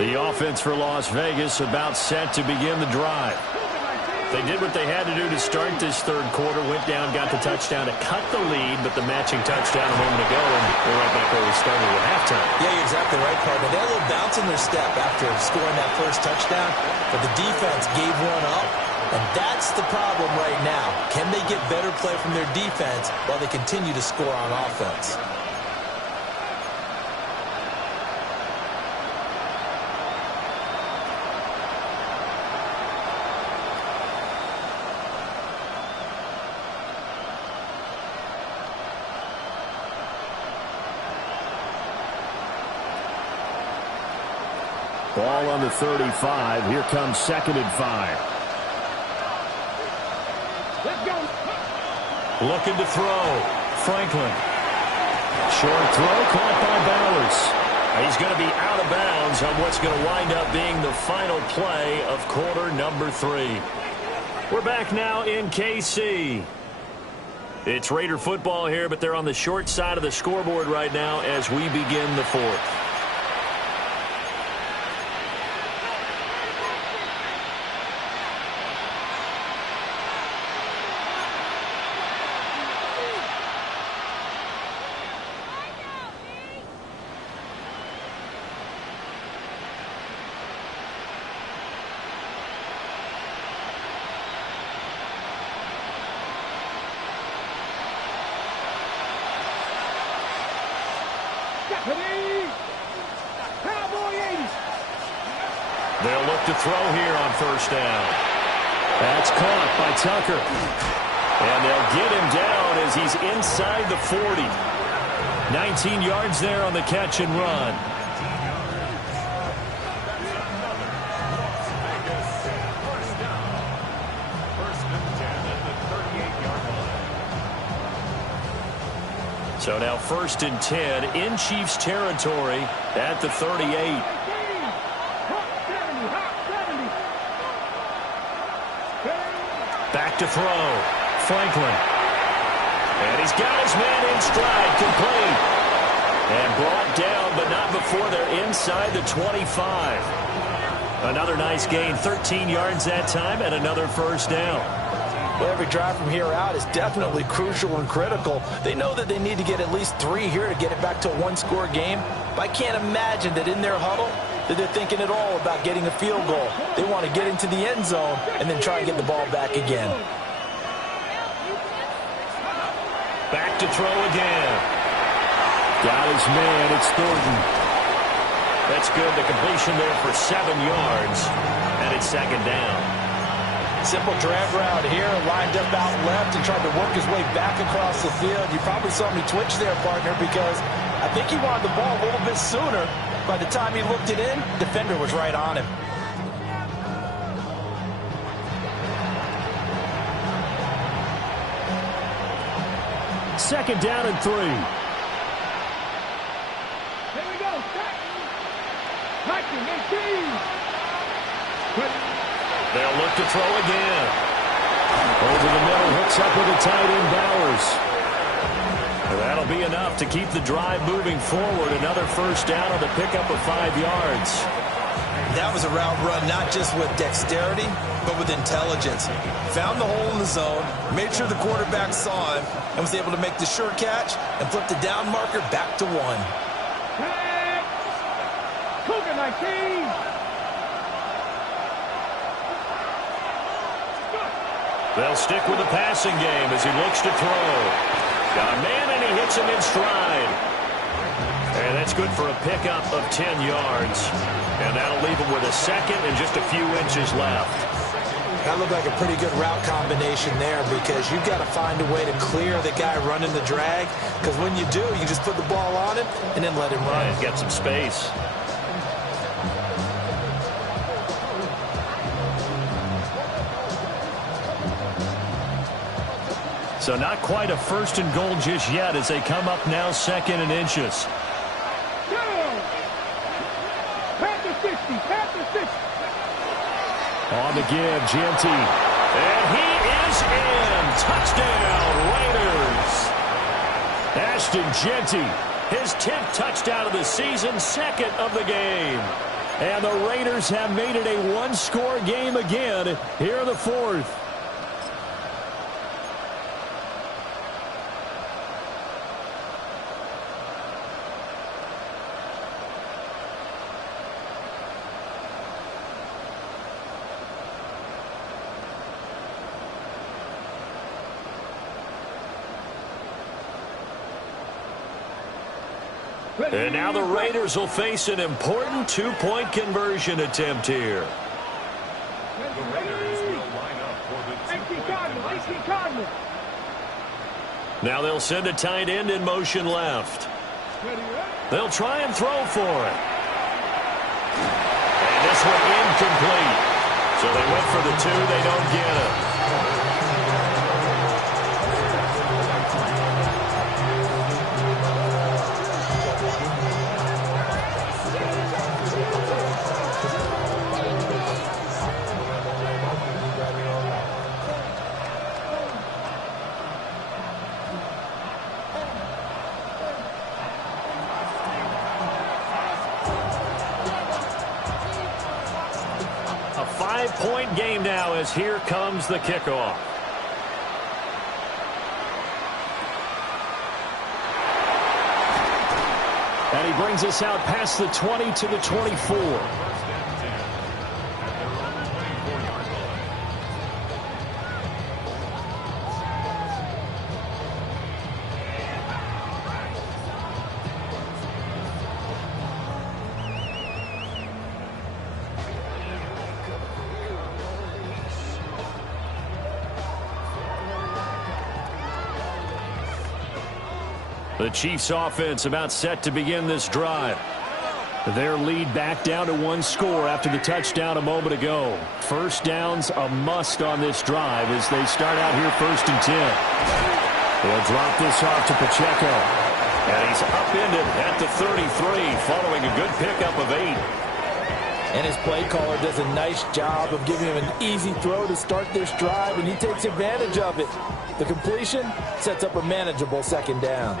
The offense for Las Vegas about set to begin the drive. They did what they had to do to start this 3rd quarter. Went down, got the touchdown to cut the lead, but the matching touchdown a moment ago, and we're right back where we started at halftime. Yeah, you're exactly right, partner. They had a little bounce in their step after scoring that first touchdown, but the defense gave one up, and that's the problem right now. Can they get better play from their defense while they continue to score on offense? Ball on the 35. Here comes 2nd and 5. Let's go. Looking to throw. Franklin. Short throw caught by Bowers. He's going to be out of bounds on what's going to wind up being the final play of quarter number 3. We're back now in KC. It's Raider football here, but they're on the short side of the scoreboard right now as we begin the 4th. They'll look to throw here on first down. That's caught by Tucker. And they'll get him down as he's inside the 40. 19 yards there on the catch and run. So now 1st and 10 in Chiefs territory at the 38. Back to throw. Franklin. And he's got his man in stride, complete. And brought down, but not before they're inside the 25. Another nice gain, 13 yards that time, and another first down. Well, every drive from here out is definitely crucial and critical. They know that they need to get at least 3 here to get it back to a one-score game. But I can't imagine that in their huddle that they're thinking at all about getting a field goal. They want to get into the end zone and then try and get the ball back again. Back to throw again. Got his man, it's Thornton. That's good, the completion there for 7 yards, and it's second down. Simple drag route here, lined up out left and tried to work his way back across the field. You probably saw me twitch there, partner, because I think he wanted the ball a little bit sooner. By the time he looked it in, defender was right on him. Second down and 3. Here we go. They'll look to throw again. Over the middle, hooks up with the tight end, Bowers. That'll be enough to keep the drive moving forward. Another first down on the pickup of 5 yards. That was a route run not just with dexterity, but with intelligence. Found the hole in the zone, made sure the quarterback saw him, and was able to make the sure catch and flip the down marker back to 1. Cougar 19. They'll stick with the passing game as he looks to throw. Got a man, and he hits him in stride. And that's good for a pickup of 10 yards. And that'll leave him with a second and just a few inches left. That looked like a pretty good route combination there, because you've got to find a way to clear the guy running the drag. Because when you do, you just put the ball on him and then let him run. Yeah, he's got some space. So not quite a first and goal just yet as they come up now second and inches. On the give, Genty. And he is in. Touchdown, Raiders. Ashton Genty, his 10th touchdown of the season, second of the game. And the Raiders have made it a one-score game again here in the fourth. And now the Raiders will face an important two-point conversion attempt here. The Raiders will line up for the Cardinal. Now they'll send a tight end in motion left. They'll try and throw for it. And this one incomplete. So they went for the 2. They don't get it. A 5-point game now as here comes the kickoff. And he brings us out past the 20 to the 24. The Chiefs offense about set to begin this drive. Their lead back down to 1 score after the touchdown a moment ago. First down's a must on this drive as they start out here 1st and 10. They'll drop this off to Pacheco. And he's upended at the 33 following a good pickup of 8. And his play caller does a nice job of giving him an easy throw to start this drive, and he takes advantage of it. The completion sets up a manageable second down.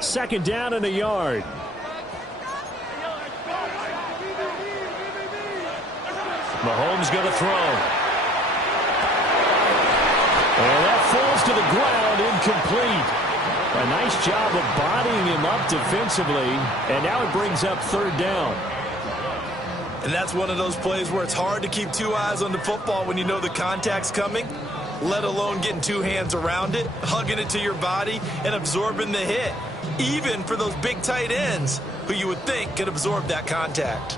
Second down and a yard. Mahomes going to throw. And that falls to the ground, incomplete. A nice job of bodying him up defensively, and now it brings up third down. And that's one of those plays where it's hard to keep two eyes on the football when you know the contact's coming, let alone getting two hands around it, hugging it to your body, and absorbing the hit. Even for those big tight ends who you would think could absorb that contact.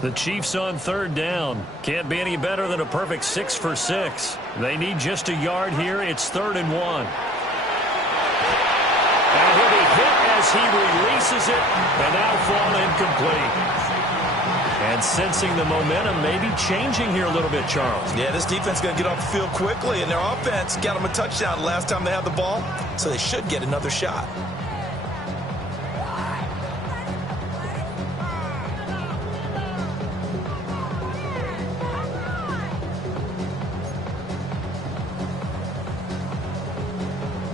The Chiefs on third down. Can't be any better than a perfect 6 for 6. They need just a yard here. It's 3rd and 1. And he'll be hit as he releases it, and that'll fall incomplete. And sensing the momentum maybe changing here a little bit, Charles. Yeah, this defense is going to get off the field quickly, and their offense got them a touchdown last time they had the ball, so they should get another shot.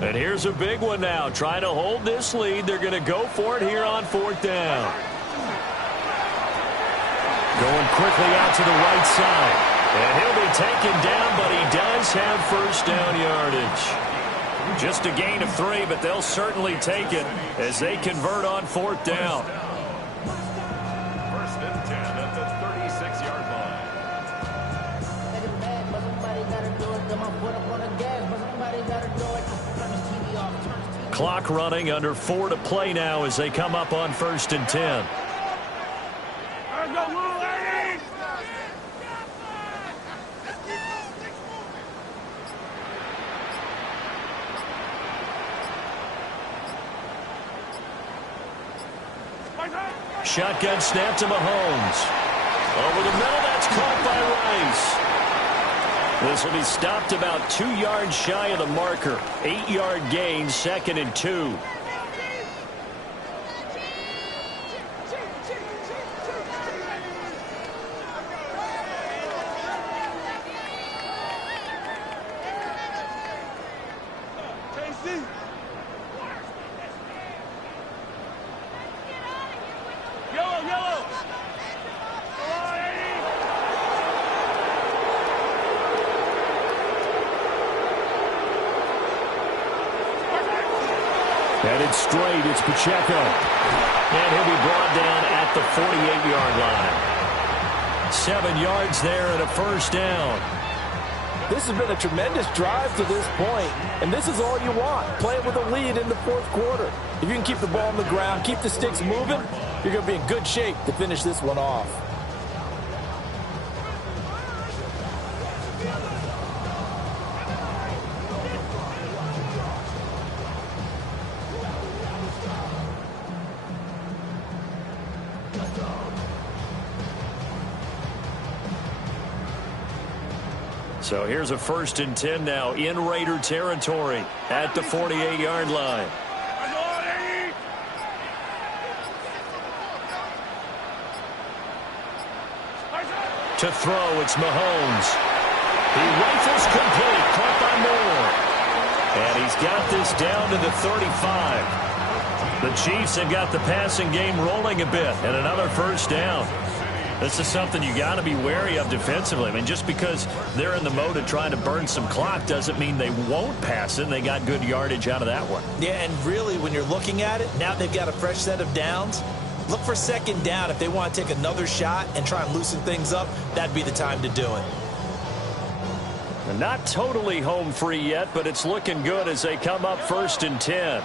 And here's a big one now. Trying to hold this lead. They're going to go for it here on 4th down. Going quickly out to the right side. And he'll be taken down, but he does have first down yardage. Just a gain of 3, but they'll certainly take it as they convert on 4th down. First and 10 at the 36-yard line. Clock running, under 4 to play now as they come up on 1st and 10. Shotgun snap to Mahomes. Over the middle, that's caught by Rice. This will be stopped about 2 yards shy of the marker. 8-yard gain, 2nd and 2. Headed straight, it's Pacheco. And he'll be brought down at the 48-yard line. 7 yards there and a first down. This has been a tremendous drive to this point, and this is all you want, playing with a lead in the 4th quarter. If you can keep the ball on the ground, keep the sticks moving, you're going to be in good shape to finish this one off. So here's a 1st and 10 now in Raider territory at the 48-yard line. To throw, it's Mahomes. He rifles complete, caught by Moore. And he's got this down to the 35. The Chiefs have got the passing game rolling a bit, and another first down. This is something you got to be wary of defensively. I mean, just because they're in the mode of trying to burn some clock doesn't mean they won't pass it. They got good yardage out of that one. Yeah, and really, when you're looking at it, now they've got a fresh set of downs. Look for 2nd down. If they want to take another shot and try and loosen things up, that'd be the time to do it. Not totally home free yet, but it's looking good as they come up 1st and 10.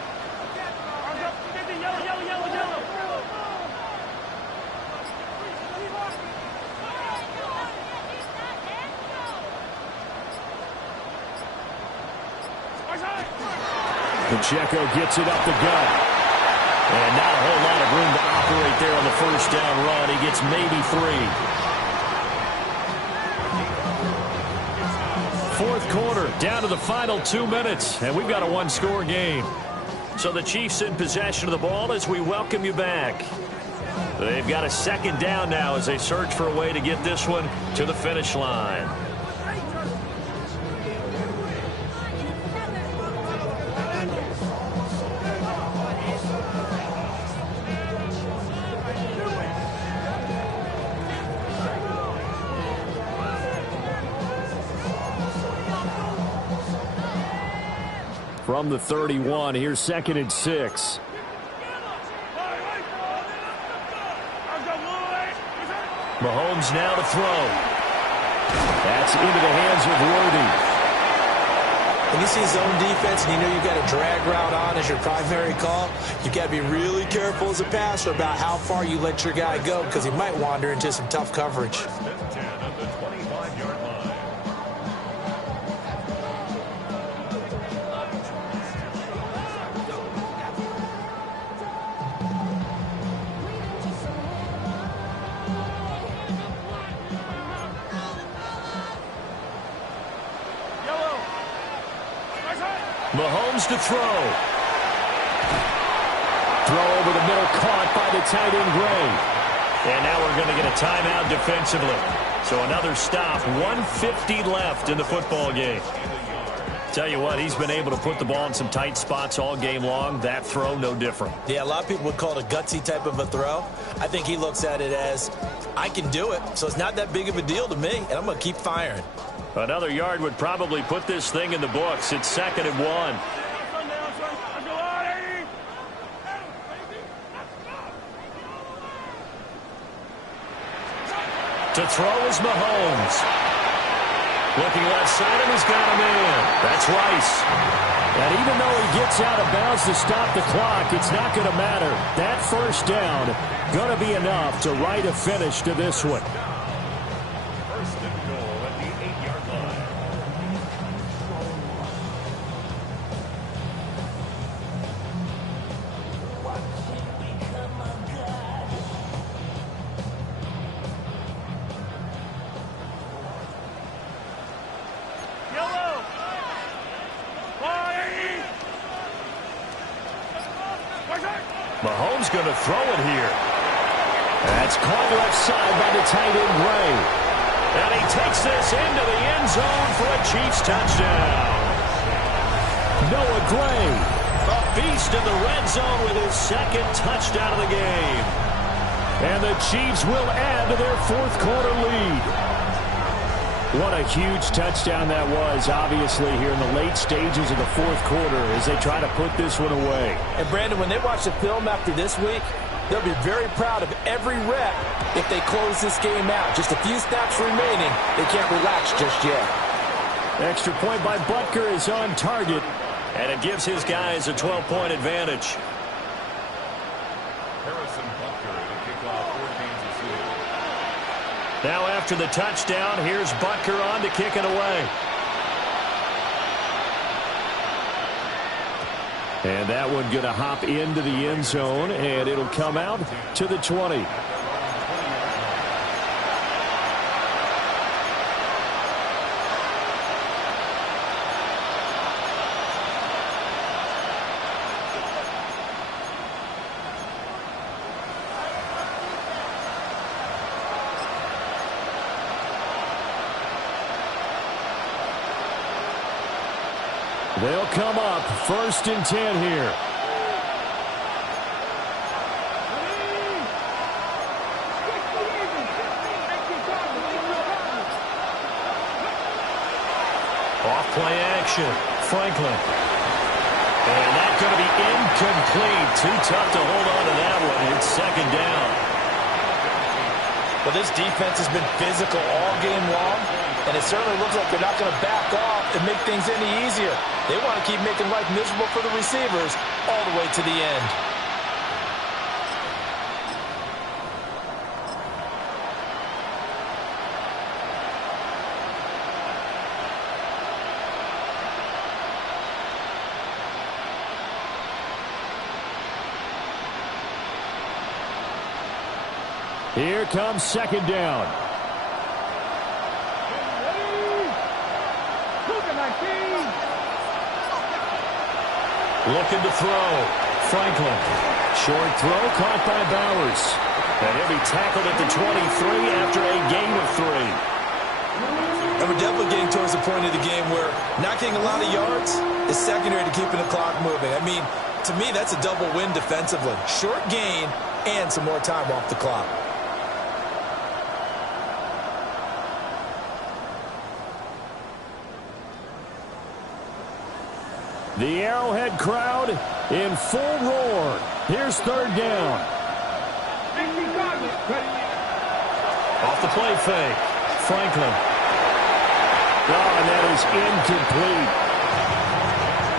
Pacheco gets it up the gut. And not a whole lot of room to operate there on the first down run. He gets maybe 3. Fourth quarter, down to the final 2 minutes, and we've got a one-score game. So the Chiefs in possession of the ball as we welcome you back. They've got a second down now as they search for a way to get this one to the finish line. From the 31, here's 2nd and 6. Mahomes now to throw. That's into the hands of Worthy. When you see zone defense and you know you've got a drag route on as your primary call, you've got to be really careful as a passer about how far you let your guy go because he might wander into some tough coverage. Mahomes to throw. Throw over the middle, caught by the tight end Gray. And now we're going to get a timeout defensively. So another stop, 1:50 left in the football game. Tell you what, he's been able to put the ball in some tight spots all game long. That throw, no different. Yeah, a lot of people would call it a gutsy type of a throw. I think he looks at it as, I can do it, so it's not that big of a deal to me, and I'm going to keep firing. Another yard would probably put this thing in the books. It's 2nd and 1. To throw is Mahomes. Looking left side, and he's got a man. That's Rice. And even though he gets out of bounds to stop the clock, it's not going to matter. That first down going to be enough to write a finish to this one. Mahomes going to throw it here. That's caught left side by the tight end Gray. And he takes this into the end zone for a Chiefs touchdown. Noah Gray, a beast in the red zone with his 2nd touchdown of the game. And the Chiefs will add to their fourth quarter lead. What a huge touchdown that was, obviously, here in the late stages of the fourth quarter as they try to put this one away. And, Brandon, when they watch the film after this week, they'll be very proud of every rep if they close this game out. Just a few snaps remaining. They can't relax just yet. Extra point by Butker is on target, and it gives his guys a 12-point advantage. Now after the touchdown, here's Butker on to kick it away. And that one going to hop into the end zone, and it'll come out to the 20. They'll come up 1st and 10 here. Off play action. Franklin. And that's going to be incomplete. Too tough to hold on to that one. It's 2nd down. Well, this defense has been physical all game long, and it certainly looks like they're not going to back off and make things any easier. They want to keep making life miserable for the receivers all the way to the end. Here comes second down. Looking to throw. Franklin. Short throw caught by Bowers. And he'll be tackled at the 23 after a gain of 3. And we're definitely getting towards the point of the game where not getting a lot of yards is secondary to keeping the clock moving. I mean, to me, that's a double win defensively. Short gain and some more time off the clock. The Arrowhead crowd in full roar. Here's third down. Off the play fake. Franklin. Oh, and that is incomplete.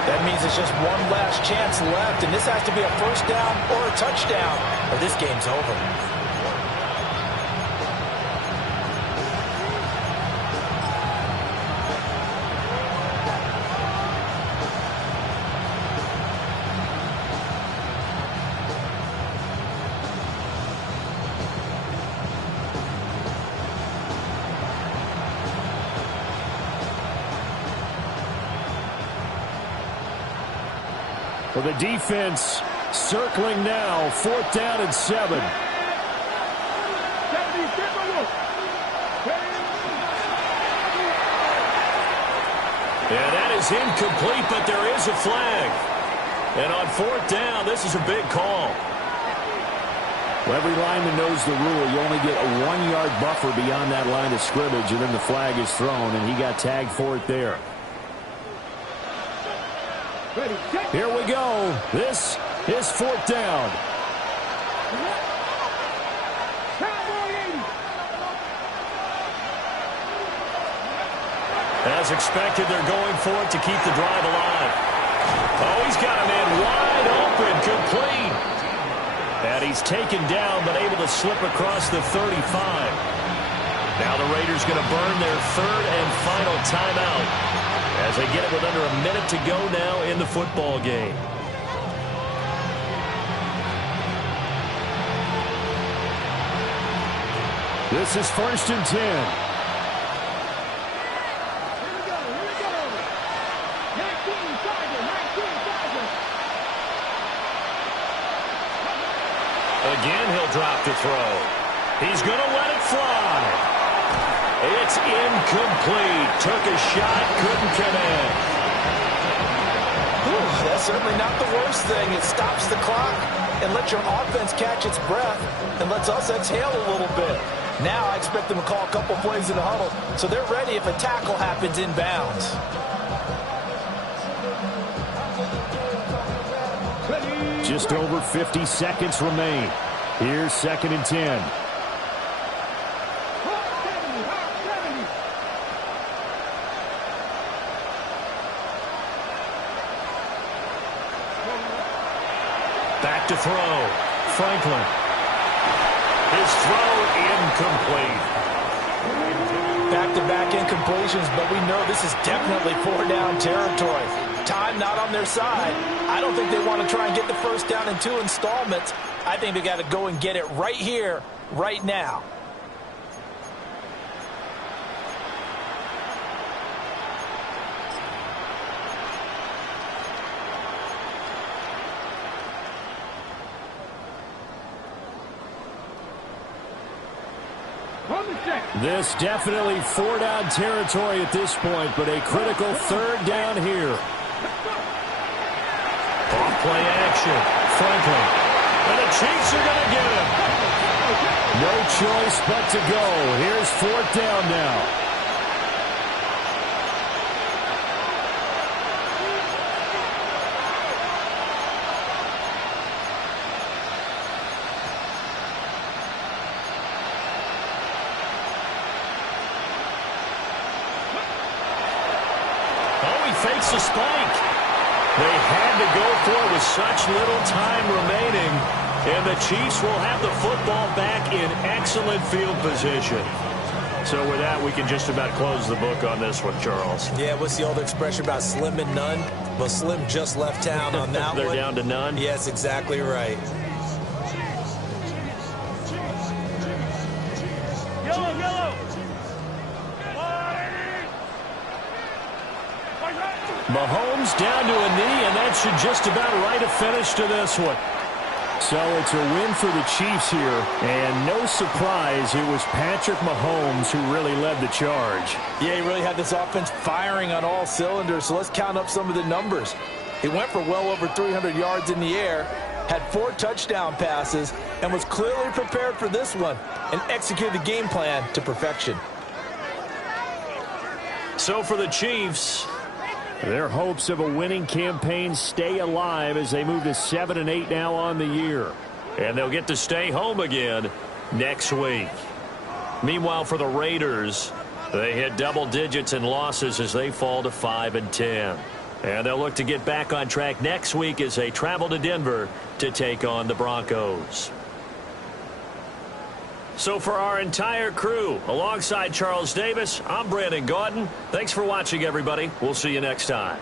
That means it's just one last chance left, and this has to be a first down or a touchdown, or this game's over. For the defense, circling now, 4th down and 7. Yeah, that is incomplete, but there is a flag. And on 4th down, this is a big call. Well, every lineman knows the rule. You only get a 1-yard buffer beyond that line of scrimmage, and then the flag is thrown, and he got tagged for it there. Here we go. This is 4th down. As expected, they're going for it to keep the drive alive. Oh, he's got a man wide open, complete. And he's taken down, but able to slip across the 35. Now the Raiders going to burn their 3rd and final timeout as they get it with under a minute to go now in the football game. This is 1st and 10. Again, he'll drop to throw. He's going to let it fly. It's incomplete. Took a shot, couldn't connect. That's certainly not the worst thing. It stops the clock and lets your offense catch its breath and lets us exhale a little bit. Now I expect them to call a couple plays in the huddle so they're ready if a tackle happens inbounds. Just over 50 seconds remain. Here's 2nd and 10. Back to throw. Franklin. His throw incomplete. Back-to-back incompletions, but we know this is definitely 4-down territory. Time not on their side. I don't think they want to try and get the first down in 2 installments. I think they got to go and get it right here, right now. This definitely 4-down territory at this point, but a critical 3rd down here. Off-play action. Franklin. And the Chiefs are going to get him. No choice but to go. Here's 4th down now. Fakes a spike. They had to go for it with such little time remaining, and the Chiefs will have the football back in excellent field position. So with that, we can just about close the book on this one, Charles. Yeah, what's the old expression about slim and none? Well, Slim just left town on that They're one. down to none? Yes, exactly right. Mahomes down to a knee, and that should just about write a finish to this one. So it's a win for the Chiefs here, and no surprise, it was Patrick Mahomes who really led the charge. Yeah, he really had this offense firing on all cylinders, so let's count up some of the numbers. He went for well over 300 yards in the air, had 4 touchdown passes, and was clearly prepared for this one and executed the game plan to perfection. So for the Chiefs, their hopes of a winning campaign stay alive as they move to 7-8 now on the year. And they'll get to stay home again next week. Meanwhile, for the Raiders, they hit double digits in losses as they fall to 5-10. And they'll look to get back on track next week as they travel to Denver to take on the Broncos. So for our entire crew, alongside Charles Davis, I'm Brandon Gaudin. Thanks for watching, everybody. We'll see you next time.